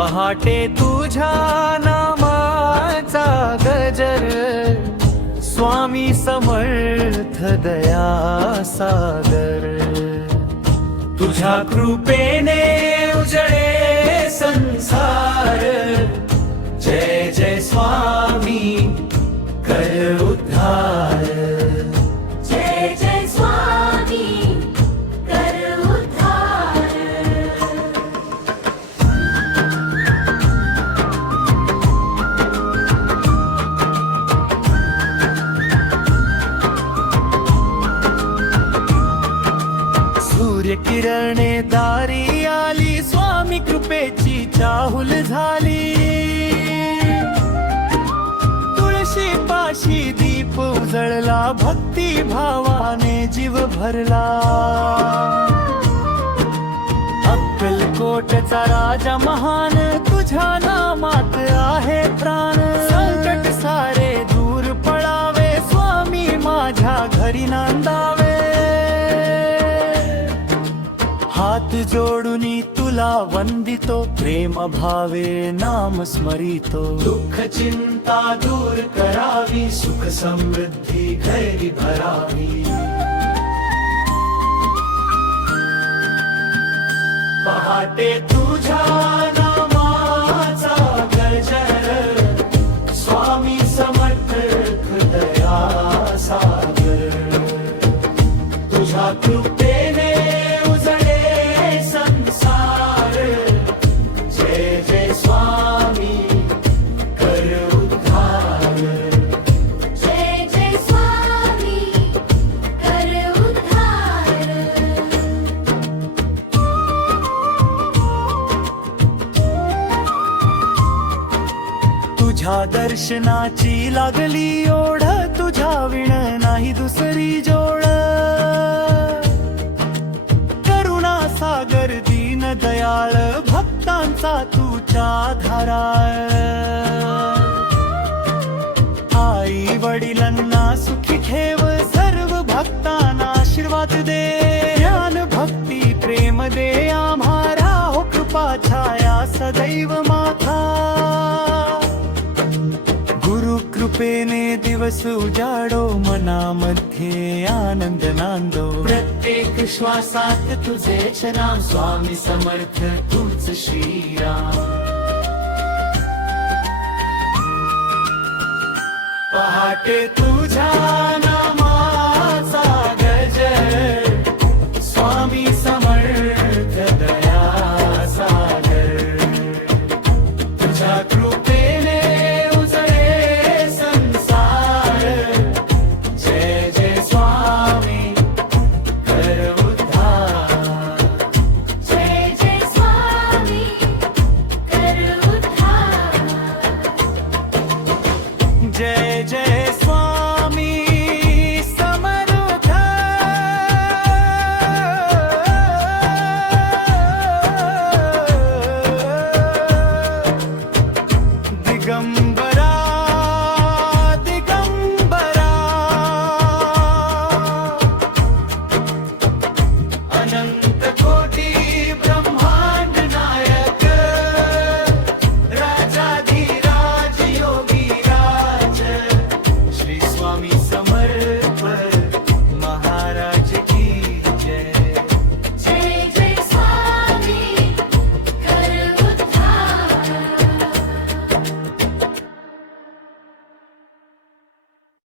पहाटे तुझ्या नामाचा गजर, स्वामी समर्थ दया सागर, तुझ्या कृपेने उजळे संसार, जय जय स्वामी कर उद्धार, जय जय स्वामी कर उद्धार। सूर्यकिरणे दारी आली, स्वामी कृपेची चाहुल झाली, तुळशी पाशी दीप उजळला, भक्ती भावाने जीव भरला, अक्कलकोटचा राजा महान, तुझ्या नामात आहे प्राण, संकट सारे दूर पळावे, स्वामी माझ्या घरी नांदावे, हात जोडूनी तुला वंदितो, प्रेम भावे नाम स्मरितो, दुःख चिंता दूर करावी, सुख समृद्धी घरी भरावी, पहाटे तुझ्या नामाचा गजर, स्वामी समर्थ दया सागर, तुझ्या कृपेने संसार, जय जय स्वामी कर उद्धार, जय जय स्वामी कर उद्धार। तुझ्या दर्शनाची लागली ओढ, तुझ्या विण नाही दुसरी जोड, सागर दीन दयाळ, भक्तांचा तुझ्या धाराळ, आई वडिलांना सुखी ठेव, सर्व भक्तांना आशीर्वाद दे, ज्ञान भक्ती प्रेम दे आम्हाला, हो कृपा छाया सदैव माथा, गुरु कृपेने दिवस उजाडो, मनामध्ये आनंद नांदो, प्रत्येक श्वासात तुझेच नाम, स्वामी समर्थ तूच श्रीराम, पहाटे तुझ्या